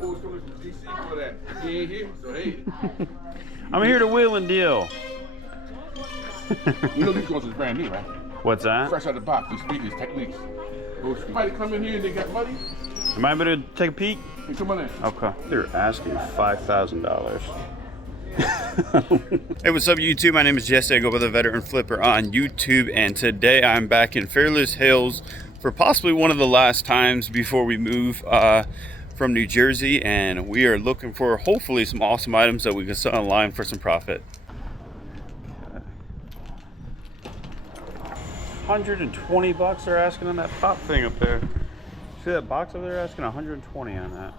boys coming from DC for that. He ain't here, so hey. I'm here to wheel and deal. You know these clothes is brand new, right? What's that? Fresh out of the box, these speakers, techniques. So if somebody come in here and they got money, Am I able to take a peek? hey, come on in. Okay. They're asking $5,000. Hey, what's up, YouTube? My name is Jesse. I go by the Veteran Flipper on YouTube, and today I'm back in Fairless Hills for possibly one of the last times before we move from New Jersey, and we are looking for hopefully some awesome items that we can sell online for some profit. 120 bucks they're asking on that pop thing up there. See that box over there? Asking 120 on that.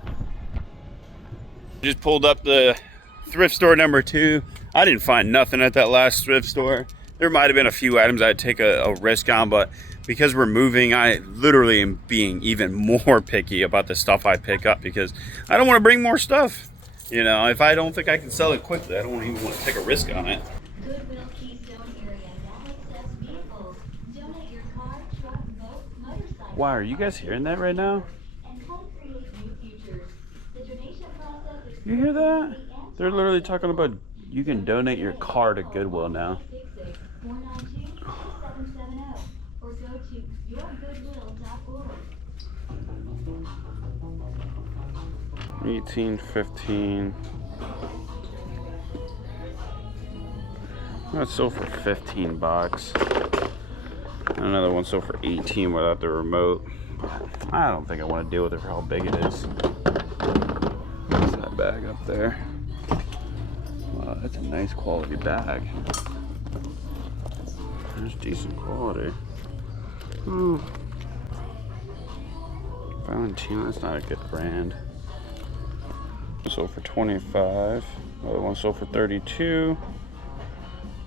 Just pulled up the thrift store number 2. I didn't find nothing at that last thrift store. There might have been a few items I'd take a risk on, but because we're moving, I literally am being even more picky about the stuff I pick up because I don't want to bring more stuff. You know, if I don't think I can sell it quickly, I don't even want to take a risk on it. Wow, are you guys hearing that right now? You hear that? They're literally talking about you can donate your car to Goodwill now. 18.15. That sold for 15 bucks. Another one sold for 18 without the remote. I don't think I want to deal with it for how big it is. What's that bag up there? Wow, that's a nice quality bag. That's decent quality. Ooh. Valentino, that's not a good brand. One sold for 25. Another one sold for 32.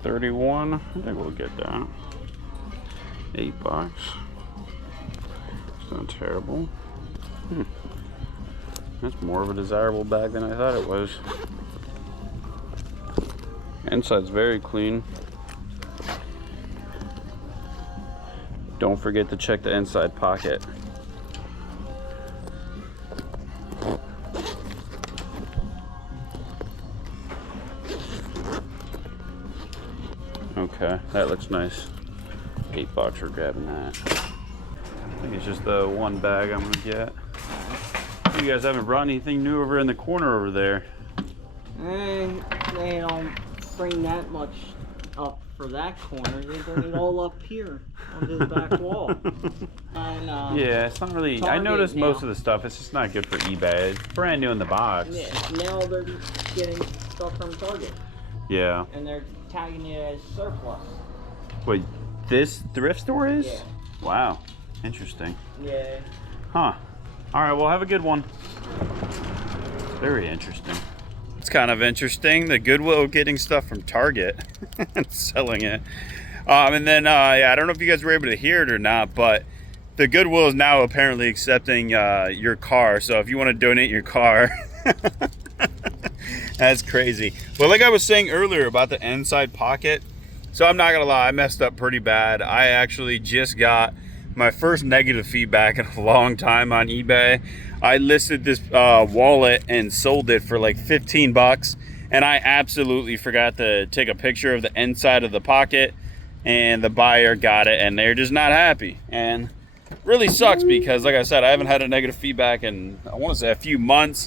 31. I think we'll get that. 8 bucks. It's not terrible. That's more of a desirable bag than I thought it was. Inside's very clean. Don't forget to check the inside pocket. Okay, that looks nice. 8 bucks for grabbing that. I think it's just the one bag I'm gonna get. You guys haven't brought anything new over in the corner over there. They don't bring that much up for that corner. They bring it all up here on this back wall. And, yeah, it's not really. Target I noticed now. most of the stuff. It's just not good for eBay. It's brand new in the box. Yeah, now they're getting stuff from Target. Yeah. And they're tagging it as surplus. Wait, this thrift store is? Yeah. Wow, interesting. Yeah. Huh. All right, well, have a good one. Very interesting. It's kind of interesting. The Goodwill getting stuff from Target and selling it. And then, yeah, I don't know if you guys were able to hear it or not, but the Goodwill is now apparently accepting your car. So if you want to donate your car, that's crazy. But like I was saying earlier about the inside pocket, so I'm not gonna lie, I messed up pretty bad. I actually just got my first negative feedback in a long time on eBay. I listed this wallet and sold it for like 15 bucks, and I absolutely forgot to take a picture of the inside of the pocket, and the buyer got it, and they're just not happy. And really sucks because, like I said, I haven't had a negative feedback in, I want to say, a few months,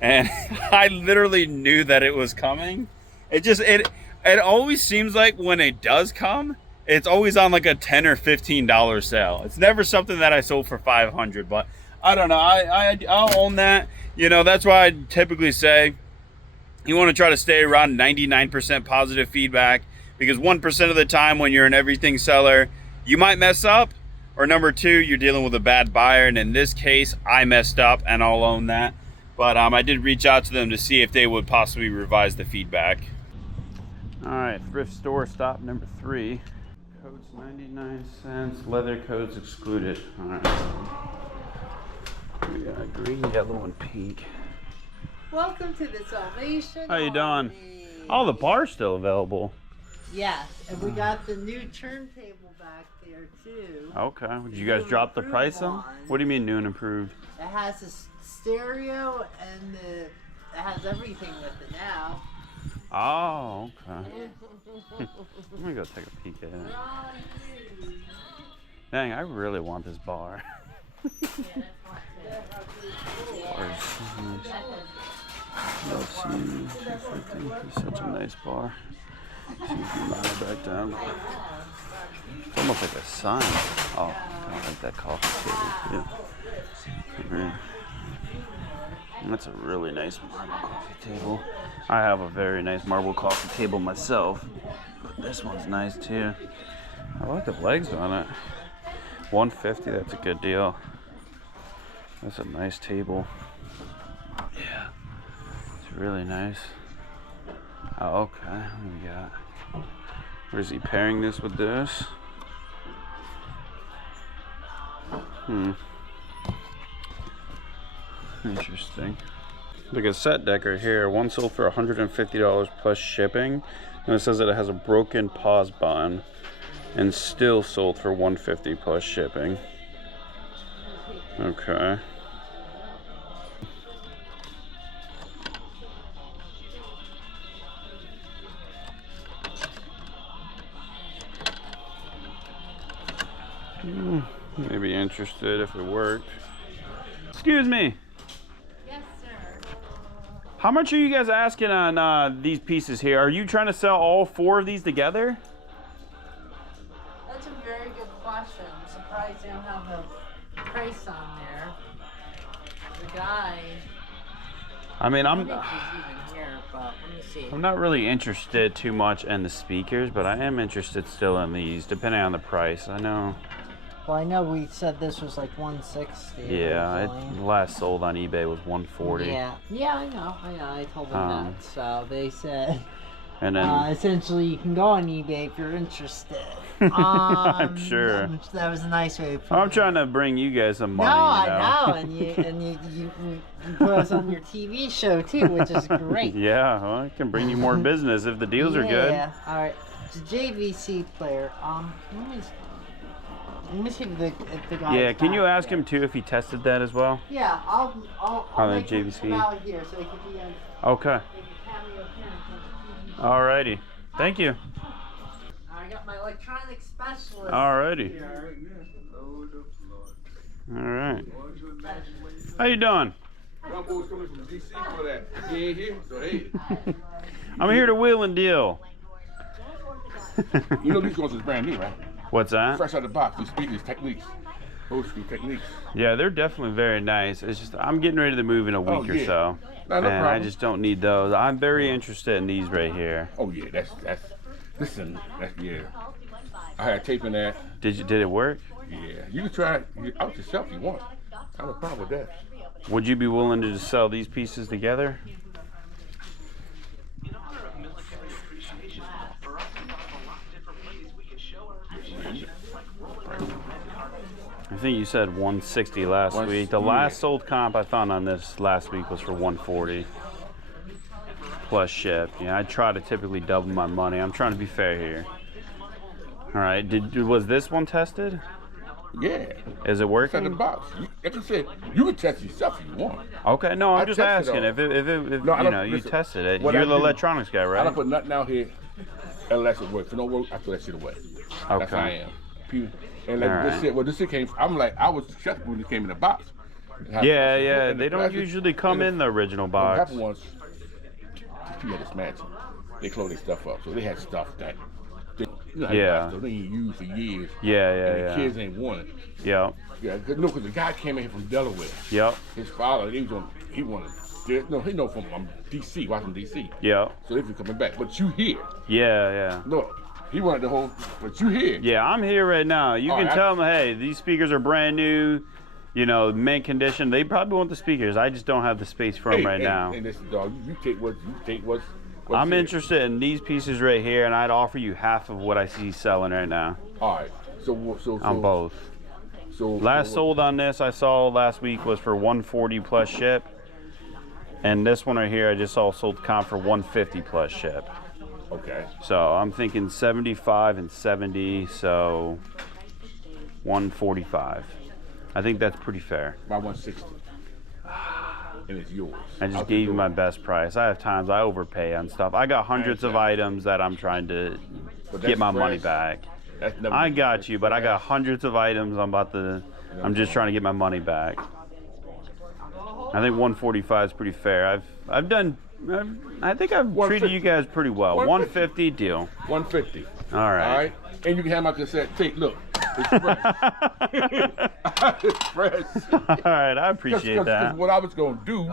and I literally knew that it was coming. It always seems like when it does come, it's always on like a $10 or $15 sale. It's never something that I sold for 500, but I don't know. I'll own that. You know, that's why I typically say you want to try to stay around 99% positive feedback, because 1% of the time when you're an everything seller, you might mess up, or number 2, you're dealing with a bad buyer. And in this case, I messed up, and I'll own that. But I did reach out to them to see if they would possibly revise the feedback. All right, thrift store stop number 3. Coats 99 cents, leather coats excluded. All right. We got green, yellow, and pink. Welcome to the Salvation How you doing? Army. Oh, the bar's still available. Yes, and we got the new turntable back there too. Okay. Did you guys drop the price on? What do you mean new and improved? It has a stereo, and it has everything with it now. Oh, okay. Let me go take a peek at it. Dang, I really want this bar. Let's see. It's such a nice bar. See if we can narrow back down. It's almost like a sign. Oh, I don't like that coffee table. Yeah. That's a really nice marble coffee table. I have a very nice marble coffee table myself, but this one's nice too. I like the legs on it. $150, that's a good deal. That's a nice table. Yeah, it's really nice. Oh, okay, what do we got? Where is he pairing this with this? Interesting. Look at set deck right here. One sold for $150 plus shipping, and it says that it has a broken pause button, and still sold for $150 plus shipping. Okay. Maybe interested if it worked. Excuse me. Yes, sir. How much are you guys asking on these pieces here? Are you trying to sell all 4 of these together? That's a very good question. I'm surprised they don't have the price on there. The guy. I mean, I don't think he's even here, but let me see. I'm not really interested too much in the speakers, but I am interested still in these, depending on the price. I know. Well, I know we said this was like 160. Yeah, it last sold on eBay was 140. Yeah, I know. I told them that. So they said, and then essentially, you can go on eBay if you're interested. I'm sure. That was a nice way of putting I'm trying to bring you guys some money. No, you know? I know, and you put us on your TV show too, which is great. Yeah, well, I can bring you more business if the deals are good. Yeah, all right. The JVC player. Let me see if the guy. Yeah, can you ask him too if he tested that as well? Yeah, I'll make him JVC. come out here so he can be on. Okay. Cameo appearance. Alrighty. Thank you. I got my electronic specialist. Alrighty. Here. Alright. How you doing? Young boys coming from DC for that. He ain't here, so hey. I'm here to wheel and deal. You know these guns is brand new, right? What's that? Fresh out of the box. These speakers, techniques. Old school techniques. Yeah, they're definitely very nice. It's just I'm getting ready to move in a week or so. No and problem. I just don't need those. I'm very interested in these right here. Oh yeah, that's listen, yeah. I had tape in that. Did it work? Yeah. You can try it out yourself if you want. I have a problem with that. Would you be willing to just sell these pieces together? I think you said 160 last week. The last sold comp I found on this last week was for 140 plus ship. Yeah, I try to typically double my money. I'm trying to be fair here. All right, was this one tested? Yeah. Is it working? Inside the box. Like I said, you can test yourself if you want. Okay, no, I'm just tested asking if No, you know you tested it. What You're I the do- electronics guy, I right? don't put nothing out here unless it works. If it don't work, I throw that shit away. That's how I Okay. am. And like Alright. this shit, well, this shit came. I'm like, I was shocked when it came in the box. Yeah, they don't usually come in the original What box. happened was, you had this mansion. They closed their stuff up, so they had stuff that they, you know, how Yeah. stuff they ain't used for years. Yeah, And the yeah. kids ain't want it. Yep, Yeah, because the guy came in here from Delaware. yep, His father, he wanted. He know from DC, Washington DC. yep. So they been coming back, but you here? Yeah. Look, he wanted the whole, but you here? Yeah, I'm here right now. You can Alright, tell them, hey, these speakers are brand new, you know, mint condition. They probably want the speakers. I just don't have the space for them right now. And listen, dog, you take what's I'm here. interested in these pieces right here, and I'd offer you half of what I see selling right now All right. So on both. So Last sold on this I saw last week was for 140 plus ship, and this one right here I just saw sold comp for 150 plus ship. Okay. So I'm thinking 75 and 70, so 145. I think that's pretty fair. By 160. and it's yours. I just gave you my best price. I have times I overpay on stuff. I got hundreds of items that I'm trying to get my money back. I got you, but I got hundreds of items. I'm just trying to get my money back. I think 145 is pretty fair. I think I've treated you guys pretty well. 150 deal. 150. All right. All right. And you can have my cassette tape. Look, it's fresh. It's fresh. All right, I appreciate that. Cause what I was gonna do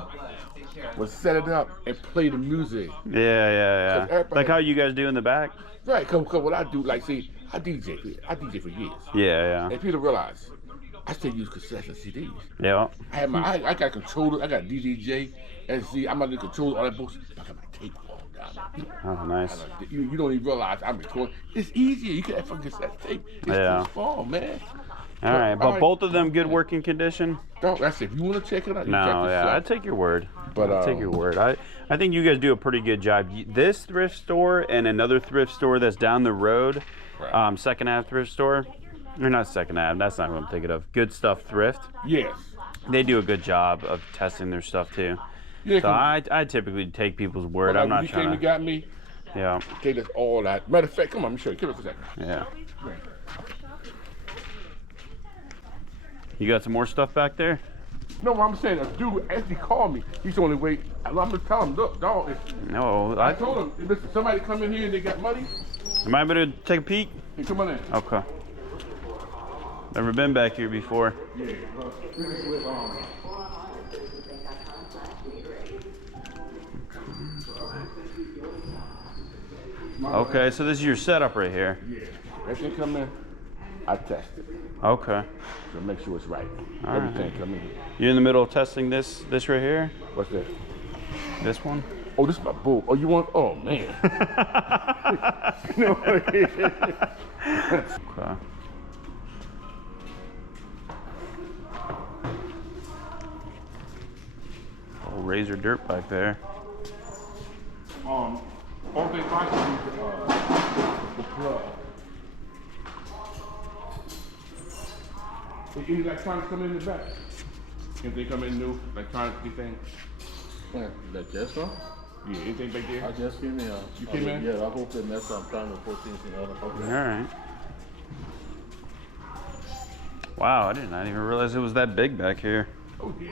was set it up and play the music. Yeah. Like how you guys do in the back. Right. Cause what I do, like, see, I DJ for years. Yeah. And people realize I still use cassettes and CDs. Yeah. I got controllers. I got DDJ, SZ. I'm not the controller, all that bullshit. I got my tape all down. Oh, nice. You don't even realize I'm recording. It's easier. You can have fucking cassette tape. It's too small, man. All right, but both of them good working condition? That's if you want to check it out. You check I take your word. But I take your word. I think you guys do a pretty good job. This thrift store and another thrift store that's down the road, second half thrift store, or not second half. That's not what I'm thinking of. Good Stuff Thrift. Yes. They do a good job of testing their stuff too. Yeah, so I typically take people's word. I'm not trying to. Got me. Yeah. Okay, that's all that. Matter of fact, come on, let me show you. Give us a second. Yeah. You got some more stuff back there? No, I'm saying a dude actually called me. He's only wait. I'm gonna tell him, look, dog. No, I told him, listen, somebody come in here and they got money. Am I able to take a peek? Hey, come on in. Okay. Never been back here before. Yeah. Okay, so this is your setup right here. Yeah. If they come in, I test it. Okay. So make sure it's right. All Everything come in here. You're in the middle of testing this right here? What's that? This one? Oh, this is my bull. Oh, you want? Oh, man. No. Okay. Oh, Razor dirt bike there. All they like is the plug. If any electronics come in the back, if they come in new, electronics, anything? Like this one? Yeah, anything back there? I just came in. You came in? Yeah, I hope they mess up. I'm trying to put things in order. All right. Wow, I did not even realize it was that big back here. Oh, yeah.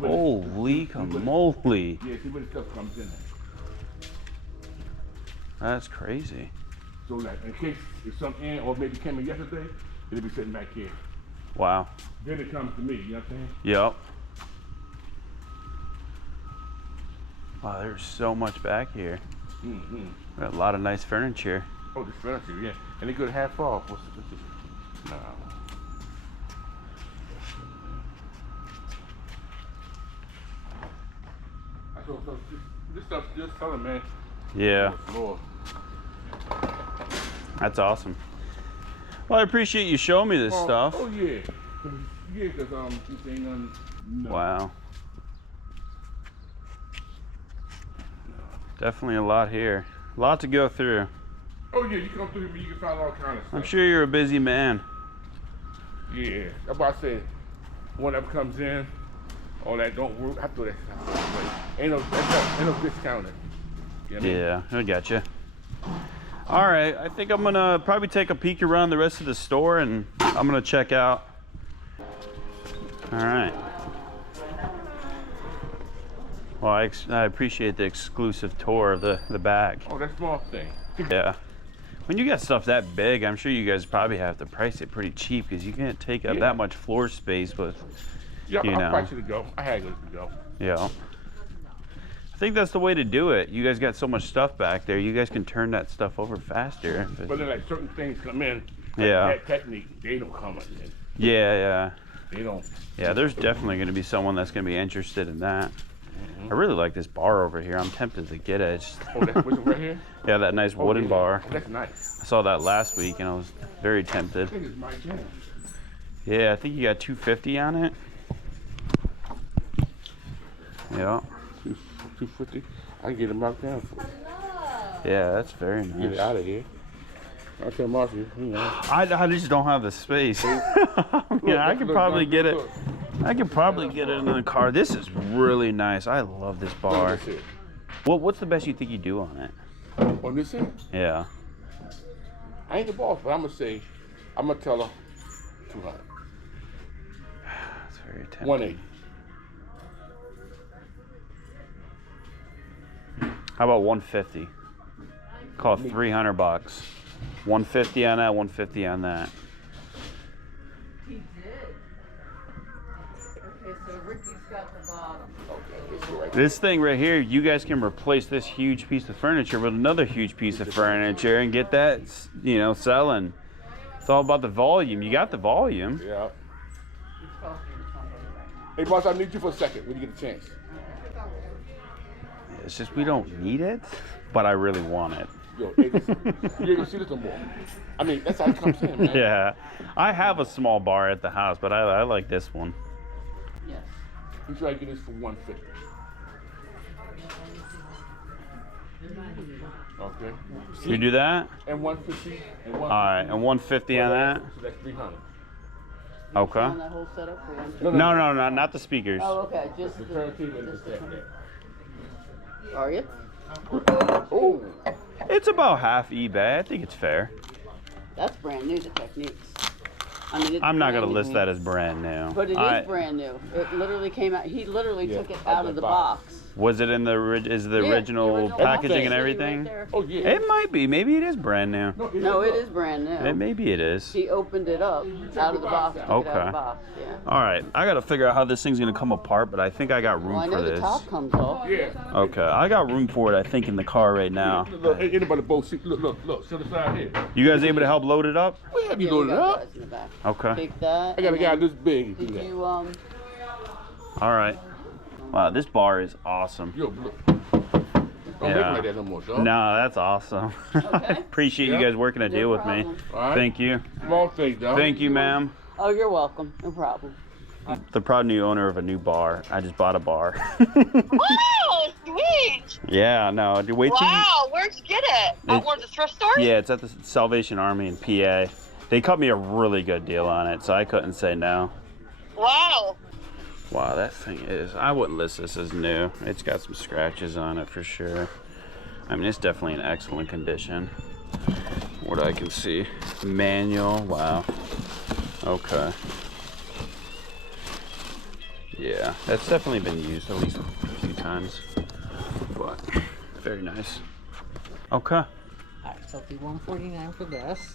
Holy moly. Yeah, see where the stuff comes in there. That's crazy. So like in case it's something in or maybe came in yesterday, it'll be sitting back here. Wow. Then it comes to me, you know what I'm saying? Yep. Wow, there's so much back here. Mm-hmm. Got a lot of nice furniture. Oh, this furniture, yeah. And it could half off. What's this? Nah. So this stuff's just selling, man. Yeah. Lord. That's awesome. Well, I appreciate you showing me this stuff. Oh yeah. Yeah, because this ain't nothing. No. Wow. Definitely a lot here. A lot to go through. Oh yeah, you come through here, you can find all kinds of stuff. I'm sure you're a busy man. Yeah, that's why I said one that comes in, all that don't work. I throw that stuff away. Ain't no discounting. You know what I mean? Yeah, I got you. All right, I think I'm gonna probably take a peek around the rest of the store, and I'm gonna check out. All right. Well, I appreciate the exclusive tour of the back. Oh, that small thing. Yeah. When you got stuff that big, I'm sure you guys probably have to price it pretty cheap because you can't take up that much floor space with, yeah, you know. I priced it to go. I had it to go. Yeah. I think that's the way to do it. You guys got so much stuff back there. You guys can turn that stuff over faster. But then like certain things come in. Like that technique, they don't come in. Yeah. They don't. Yeah, there's definitely going to be someone that's going to be interested in that. I really like this bar over here. I'm tempted to get it. Oh, that's right here? Yeah, that nice wooden bar. Oh, that's nice. I saw that last week and I was very tempted. I think it's my jam. Yeah, I think you got 250 on it. Yeah. 250. I can get them knocked down for you. Yeah, that's very nice. Get it out of here. I tell Marcy, you know. I just don't have the space. Yeah, I could probably get it. I could probably get it in the car. This is really nice. I love this bar. What's the best you think you do on it? On this end? Yeah. I ain't the boss, but I'm gonna tell her 200. That's very tempting. 180. How about 150? Call it 300 bucks. 150 on that, 150 on that. He did. Okay, so Ricky's got the bottom. Okay, this is right. This thing right here, you guys can replace this huge piece of furniture with another huge piece of furniture and get that, you know, selling. It's all about the volume. You got the volume. Yeah. Hey, boss, I need you for a second when you get a chance. It's just we don't need it, but I really want it. Yo, hey, listen, you ain't gonna see this no more. I mean, that's how it comes in, man. Yeah. I have a small bar at the house, but I like this one. Yes. We try to get this for 150. Okay. You do that? And 150 and 150. All right, and 150 on that? So that's 300. Okay. On that whole setup for one. No, not the speakers. Oh, okay. Just The the. turntable and this, that, that. Are you? Oh, It's about half eBay. I think it's fair. That's brand new. The Techniques. I mean, it's I'm not brand gonna new. list that as brand new. But it I- is brand new. It literally came out. He literally Yeah, took it out out of the box. Was it in the is the Yeah, original box packaging and is everything? right there. oh yeah. It might be. Maybe it is brand new. No, it is brand new. Maybe it is. He opened it up out of the box. Took it out of Okay. the box. Yeah. All right, I gotta figure out how this thing's gonna come apart, but I think I got room Well, I for know the this. top comes off. Yeah. Okay, I got room for it. I think in the car right now. Look, hey, anybody both see? Look. To the side here. You guys able to help load it up? We have you Yeah, we loaded got up. guys in the back. Okay. Take that. I got a and guy then this big. Do Did that. you All right. Wow, this bar is awesome. Yo, look. Don't make it Yeah. like that no more, dog. No, that's awesome. Okay. Appreciate you Yeah. guys working a deal with me. problem. All right. Thank you. Small thing, dog. Thank you, ma'am. Oh, you're welcome. No problem. The proud new owner of a new bar. I just bought a bar. Wow, sweet. Yeah, no. Wait till you, Wow, where'd you get it? At one of the thrift stores? yeah, it's at the Salvation Army in PA. They cut me a really good deal on it, so I couldn't say no. Wow. Wow, that thing is, I wouldn't list this as new. It's got some scratches on it for sure. I mean, it's definitely in excellent condition. What I can see. Manual, wow. Okay. Yeah, that's definitely been used at least a few times. But, very nice. Okay. All right, so it'll be $149 for this.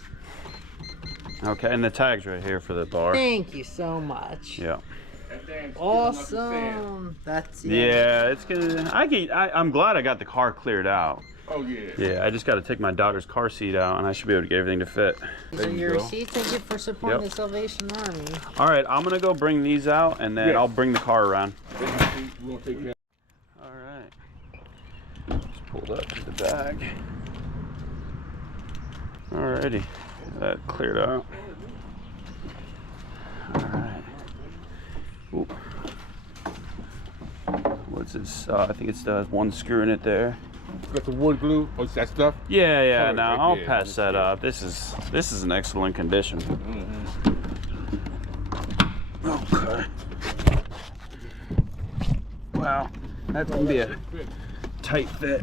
Okay, and the tag's right here for the bar. Thank you so much. Yeah. Awesome. That's it. Yeah, it's gonna. I'm glad I got the car cleared out. Oh yeah. Yeah, I just got to take my daughter's car seat out, and I should be able to get everything to fit. These are your receipts. Thank you for supporting Yep. the Salvation Army. All right, I'm gonna go bring these out, and then Yeah. I'll bring the car around. We're gonna take care. All right. Just pulled up to the bag. Alrighty, that cleared out. All right. Oop. What's this? I think it still has one screw in it there. Got the wood glue. What's that stuff? Yeah, yeah. Oh, No, right I'll there. pass that up. This is an excellent condition. Okay. Wow, that's gonna be a tight fit.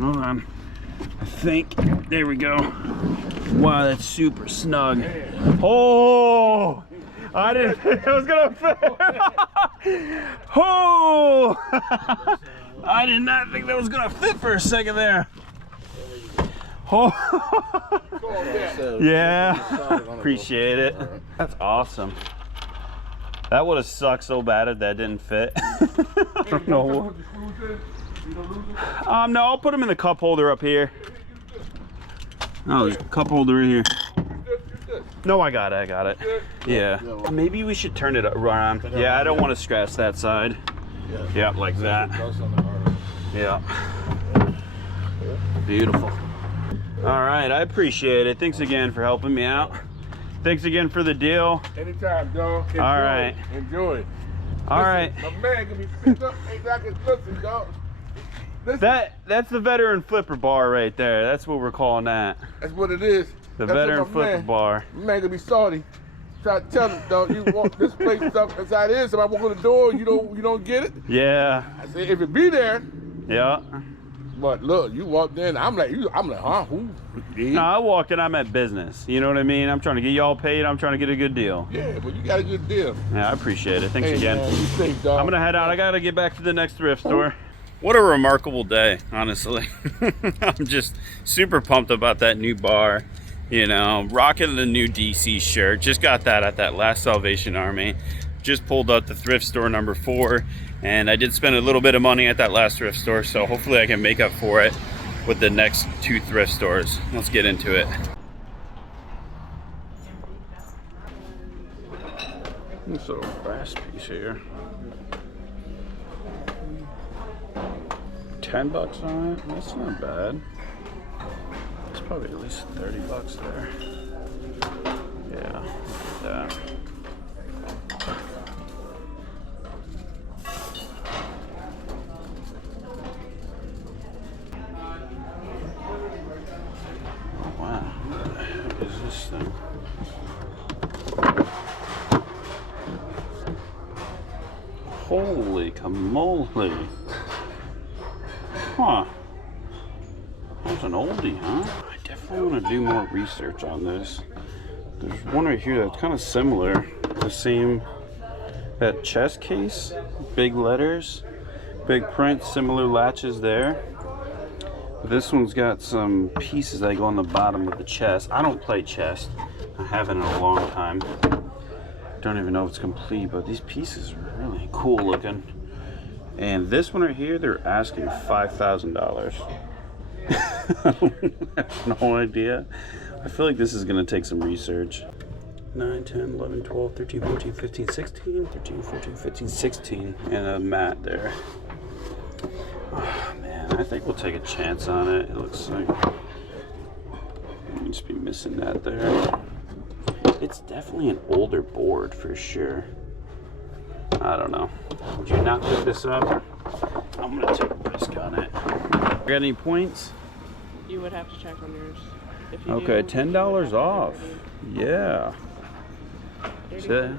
Hold on. I think. There we go. Wow, that's super snug. Oh! I didn't think it was gonna fit. Oh! I did not think that was gonna fit for a second there. Oh! Yeah. Appreciate it. That's awesome. That would have sucked so bad if that didn't fit. I don't know. No, I'll put them in the cup holder up here. Oh, there's a cup holder in here. No, I got it. Yeah. Maybe we should turn it around. Yeah, I don't want to scratch that side. Yeah, like that. Yeah. Beautiful. All right, I appreciate it. Thanks again for helping me out. Thanks again for the deal. Anytime, dog. Enjoy. All right. Enjoy it. All right. My man can be picked up. Ain't like it's listen, dog. Listen, That's the veteran flipper bar right there. That's what we're calling that. that's what it is. The That's veteran what my flipper man- bar. My man gonna be salty. Try to tell him, though, you want this place stuff as how it is. If I walk on the door, you don't get it. Yeah. I said, if it be there, Yeah. but look, you walked in. I'm like, huh? Who? No, I walked in, I'm at business. You know what I mean? I'm trying to get y'all paid. I'm trying to get a good deal. Yeah, but you got a good deal. Yeah, I appreciate it. Thanks Hey, again. man, you safe, dog. I'm gonna head out. I gotta get back to the next thrift store. What a remarkable day, honestly. I'm just super pumped about that new bar. You know, rocking the new DC shirt. Just got that at that last Salvation Army. Just pulled up the thrift store number 4, and I did spend a little bit of money at that last thrift store, so hopefully I can make up for it with the next 2 thrift stores. Let's get into it. This little brass piece here. $10 on it. That's not bad. It's probably at least $30 there. Yeah, look at that. Oh wow, what the heck is this thing? Holy camole. Huh. That's an oldie, huh? I definitely want to do more research on this. There's one right here that's kind of similar. The same, that chest case, big letters, big print, similar latches there. But this one's got some pieces that go on the bottom of the chest. I don't play chest. I haven't in a long time. Don't even know if it's complete, but these pieces are really cool looking. And this one right here, they're asking $5,000. I have no idea. I feel like this is going to take some research. 9, 10, 11, 12, 13, 14, 15, 16, 13, 14, 15, 16, and a mat there. Oh, man, I think we'll take a chance on it. It looks like you just be missing that there. It's definitely an older board for sure. I don't know. Would you not pick this up? I'm gonna take a risk on it. Got any points? You would have to check on yours. If you Okay, do, $10 off. Yeah. So,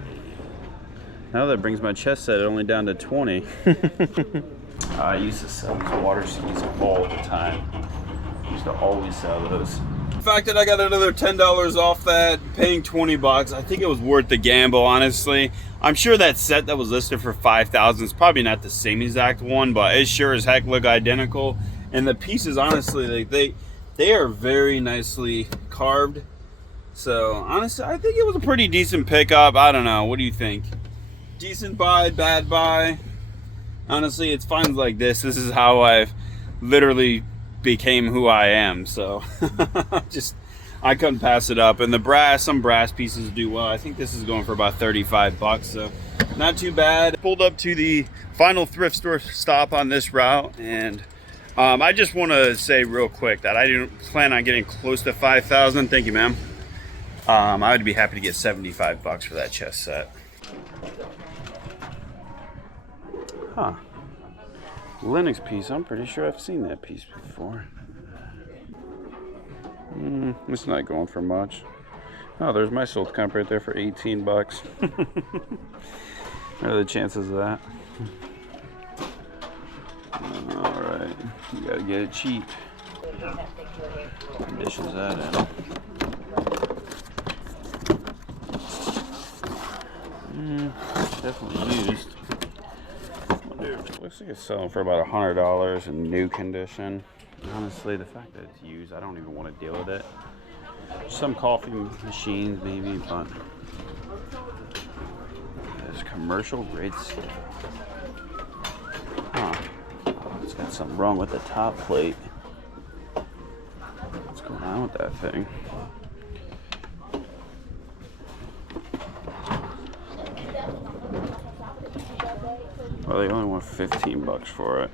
now that brings my chest set only down to 20. I used to sell these water skis all the time. Used to always sell those. The fact that I got another $10 off that, paying 20 bucks, I think it was worth the gamble, honestly. I'm sure that set that was listed for $5,000 is probably not the same exact one, but it sure as heck look identical. And the pieces, honestly, like they are very nicely carved. So honestly, I think it was a pretty decent pickup. I don't know. What do you think? Decent buy, bad buy? Honestly, it's finds like this. This is how I've literally became who I am. So I couldn't pass it up. And the brass, some brass pieces do well. I think this is going for about 35 bucks. So not too bad. Pulled up to the final thrift store stop on this route, and I just want to say real quick that I didn't plan on getting close to 5,000. Thank you, ma'am. I would be happy to get 75 bucks for that chest set. Huh. Linux piece. I'm pretty sure I've seen that piece before. It's not going for much. Oh, there's my salt comp right there for 18 bucks. What are the chances of that? Alright, you gotta get it cheap. What condition is that in? Definitely used. Looks like it's selling for about $100 in new condition. Honestly, the fact that it's used, I don't even want to deal with it. Some coffee machines maybe, but there's commercial grade scale. Huh. Oh, it's got something wrong with the top plate. What's going on with that thing? Well, they only want 15 bucks for it.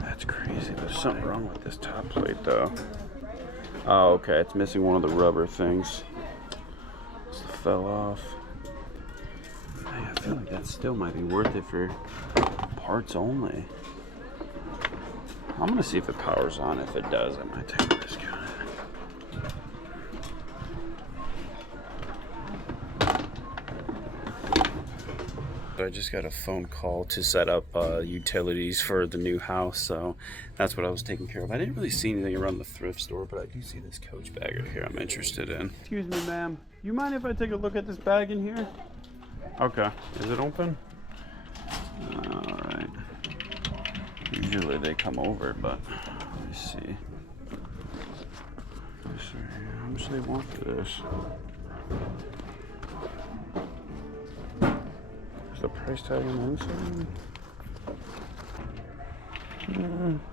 That's crazy. There's something wrong with this top plate, though. Oh, okay. It's missing one of the rubber things. Just fell off. I feel like that still might be worth it for parts only. I'm gonna see if it powers on. If it does, I might take a risk on it. So I just got a phone call to set up utilities for the new house, so that's what I was taking care of. I didn't really see anything around the thrift store, but I do see this Coach bag right here I'm interested in. Excuse me, ma'am. You mind if I take a look at this bag in here? Okay. Is it open? Alright. Usually they come over, but let me see. Let's see how much they want for this. Is the price tag on the inside?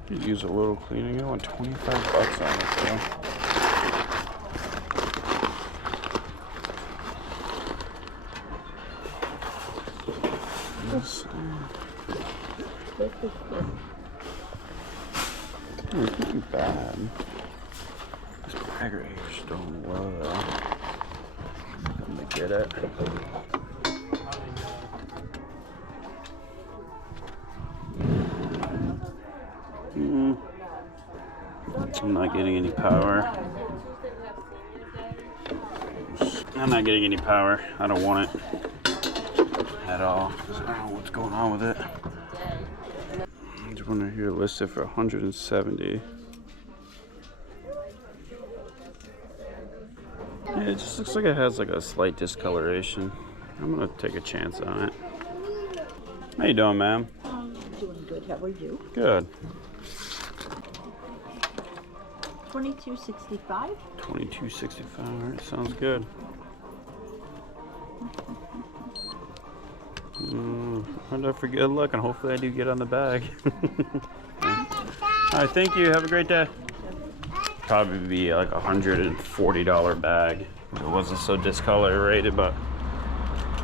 Could use a little cleaning. I want 25 bucks on it, though. Let's see. It's not bad. This bag right here is still low, though. I'm gonna get it. I'm not getting any power. I'm not getting any power. I don't want it at all. I don't know what's going on with it. I just want to hear it listed for 170. Yeah, it just looks like it has like a slight discoloration. I'm gonna take a chance on it. How you doing, ma'am? Doing good. How are you? Good. $22.65. $22.65. All right, sounds good. How'd I forget? Good luck, and hopefully I do get on the bag. All right, thank you. Have a great day. Probably be like $140 bag if it wasn't so discolorated, but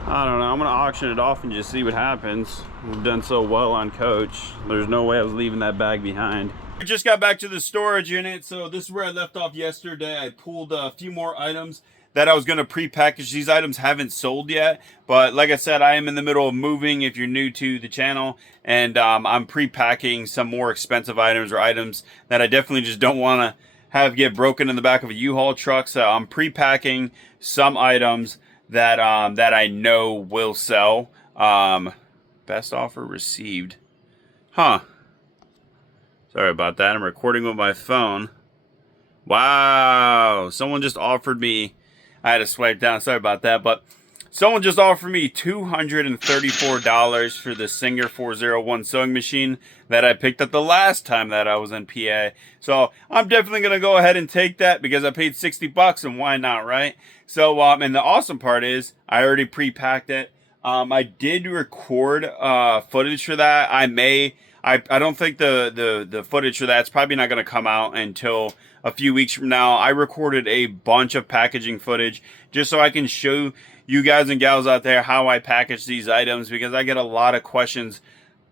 I don't know. I'm gonna auction it off and just see what happens. We've done so well on Coach. There's no way I was leaving that bag behind. I just got back to the storage unit, so this is where I left off yesterday. I pulled a few more items that I was going to pre-package. These items haven't sold yet, but like I said, I am in the middle of moving if you're new to the channel, and I'm pre-packing some more expensive items or items that I definitely just don't want to have get broken in the back of a U-Haul truck. So I'm pre-packing some items that that I know will sell. Best offer received. Huh. Sorry about that. I'm recording with my phone. Wow. Someone just offered me, I had to swipe down. Sorry about that. But someone just offered me $234 for the Singer 401 sewing machine that I picked up the last time that I was in PA. So I'm definitely going to go ahead and take that because I paid 60 bucks and why not, right? So, and the awesome part is I already pre-packed it. I did record footage for that. I don't think the footage for that's probably not going to come out until a few weeks from now. I recorded a bunch of packaging footage just so I can show you guys and gals out there how I package these items, because I get a lot of questions.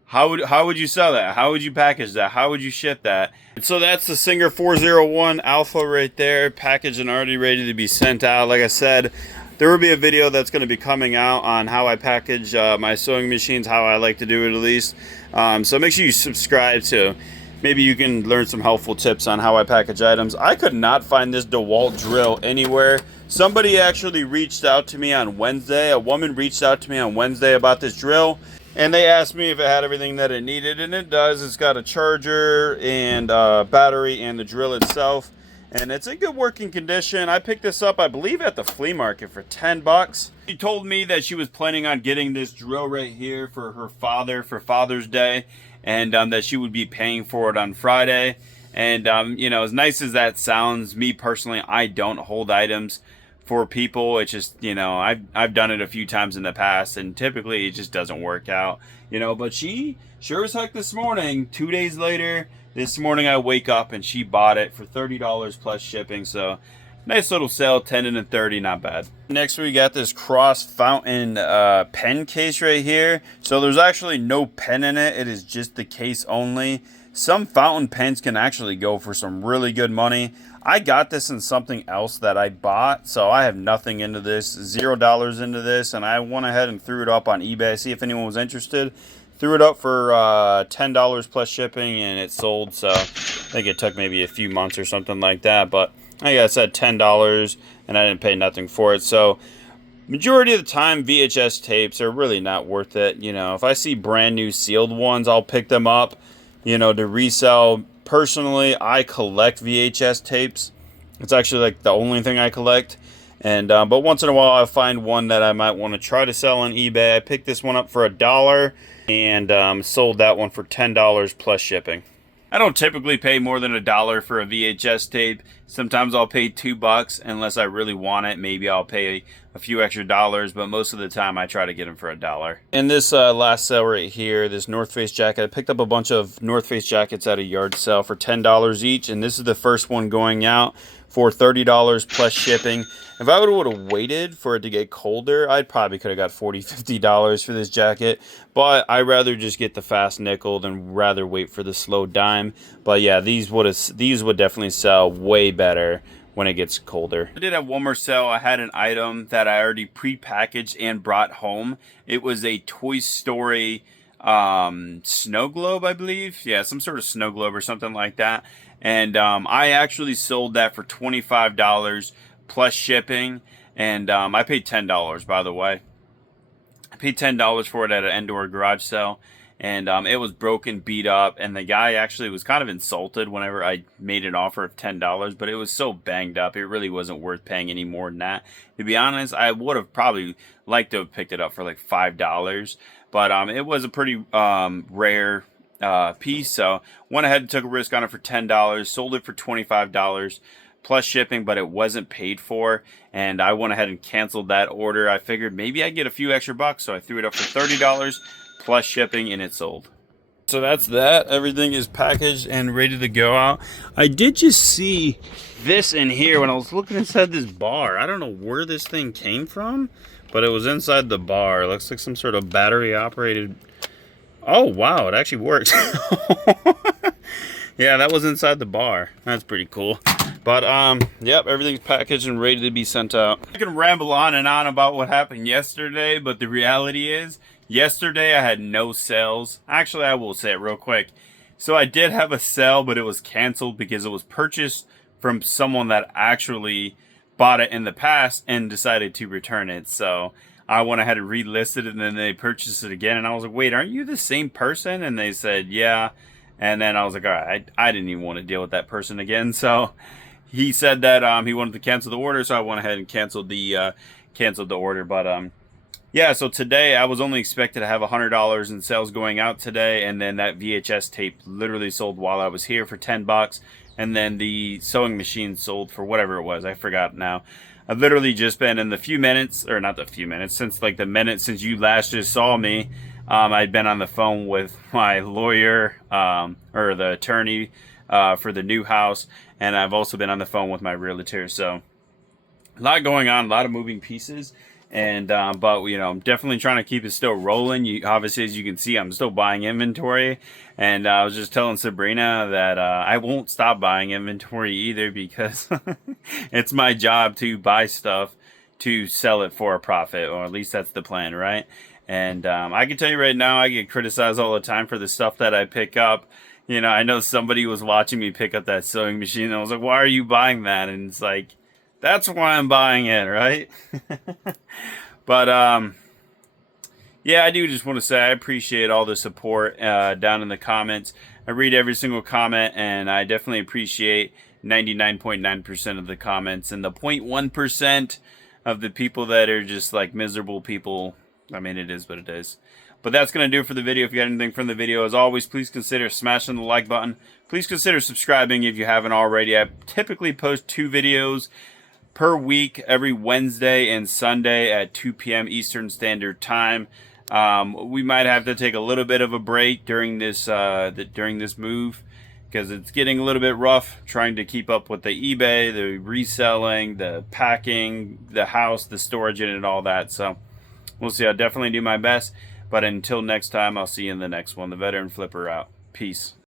How would you sell that? How would you package that? How would you ship that? And so that's the Singer 401 Alpha right there, packaged and already ready to be sent out. Like I said, there will be a video that's going to be coming out on how I package my sewing machines, how I like to do it at least. So make sure you subscribe to, maybe you can learn some helpful tips on how I package items. I could not find this DeWalt drill anywhere. Somebody actually reached out to me on Wednesday. A woman reached out to me on Wednesday about this drill, and they asked me if it had everything that it needed, and it does. It's got a charger and battery and the drill itself. And it's in good working condition. I picked this up, I believe, at the flea market for 10 bucks. She told me that she was planning on getting this drill right here for her father for Father's Day, and that she would be paying for it on Friday. And, you know, as nice as that sounds, me personally, I don't hold items for people. It's just, you know, I've done it a few times in the past, and typically it just doesn't work out, you know. But she sure as heck this morning, 2 days later, this morning I wake up and she bought it for $30 plus shipping. So nice little sale, 10 and 30, not bad. Next we got this cross fountain pen case right here. So there's actually no pen in it. It is just the case only. Some fountain pens can actually go for some really good money. I got this in something else that I bought, so I have nothing into this, $0 into this, and I went ahead and threw it up on eBay, see if anyone was interested. Threw it up for $10 plus shipping, and it sold. So I think it took maybe a few months or something like that. But like I said, $10, and I didn't pay nothing for it. So Majority of the time, VHS tapes are really not worth it. You know, if I see brand new sealed ones, I'll pick them up, you know, to resell. Personally, I collect VHS tapes. It's actually like the only thing I collect. And but once in a while, I find one that I might want to try to sell on eBay. I picked this one up for $1 and sold that one for $10 plus shipping. I don't typically pay more than $1 for a VHS tape. Sometimes I'll pay $2 unless I really want it. Maybe I'll pay a few extra dollars, but most of the time I try to get them for $1. In this last sale right here, this North Face jacket, I picked up a bunch of North Face jackets at a yard sale for $10 each, and this is the first one going out for $30 plus shipping. If I would have waited for it to get colder, I probably could have got $40, $50 for this jacket. But I'd rather just get the fast nickel than rather wait for the slow dime. But yeah, these would definitely sell way better when it gets colder. I did have one more sale. I had an item that I already pre-packaged and brought home. It was a Toy Story snow globe, I believe. Yeah, some sort of snow globe or something like that. And I actually sold that for $25 plus shipping. And I paid $10, by the way. I paid $10 for it at an indoor garage sale. And it was broken, beat up, and the guy actually was kind of insulted whenever I made an offer of $10, but it was so banged up, it really wasn't worth paying any more than that. To be honest, I would have probably liked to have picked it up for like $5, but it was a pretty rare piece, so went ahead and took a risk on it for $10, sold it for $25 plus shipping, but it wasn't paid for, and I went ahead and canceled that order. I figured maybe I'd get a few extra bucks, so I threw it up for $30 plus shipping, and it sold. So that's that. Everything is packaged and ready to go out. I did just see this in here when I was looking inside this bar. I don't know where this thing came from, but it was inside the bar. It looks like some sort of battery operated. Oh wow, it actually works. Yeah, that was inside the bar. That's pretty cool. But yep, everything's packaged and ready to be sent out. I can ramble on and on about what happened yesterday, but the reality is yesterday I had no sales. Actually, I will say it real quick. So I did have a sale, but it was canceled because it was purchased from someone that actually bought it in the past and decided to return it. So I went ahead and relisted it, and then they purchased it again. And I was like, wait, aren't you the same person? And they said, yeah. And then I was like, all right, I didn't even want to deal with that person again. So he said that he wanted to cancel the order, so I went ahead and canceled the order. But yeah, so today I was only expected to have $100 in sales going out today, and then that VHS tape literally sold while I was here for $10, and then the sewing machine sold for whatever it was. I forgot now. I've literally just been in the few minutes, or not the few minutes, since like the minute since you last just saw me. I'd been on the phone with my lawyer, or the attorney for the new house, and I've also been on the phone with my realtor. So a lot going on, a lot of moving pieces, and but you know, I'm definitely trying to keep it still rolling. Obviously, as you can see, I'm still buying inventory, and I was just telling Sabrina that I won't stop buying inventory either, because it's my job to buy stuff to sell it for a profit, or at least that's the plan, right? And I can tell you right now, I get criticized all the time for the stuff that I pick up. You know, I know somebody was watching me pick up that sewing machine, and I was like, why are you buying that? And it's like, that's why I'm buying it, right? But yeah, I do just want to say I appreciate all the support down in the comments. I read every single comment, and I definitely appreciate 99.9% of the comments, and the 0.1% of the people that are just like miserable people. I mean, it is what it is. But that's going to do it for the video. If you got anything from the video, as always, please consider smashing the like button. Please consider subscribing if you haven't already. I typically post 2 videos per week, every Wednesday and Sunday at 2 p.m. Eastern Standard Time. We might have to take a little bit of a break during this move, because it's getting a little bit rough trying to keep up with the eBay, the reselling, the packing, the house, the storage, and all that. So we'll see. I'll definitely do my best. But until next time, I'll see you in the next one. The Veteran Flipper out. Peace.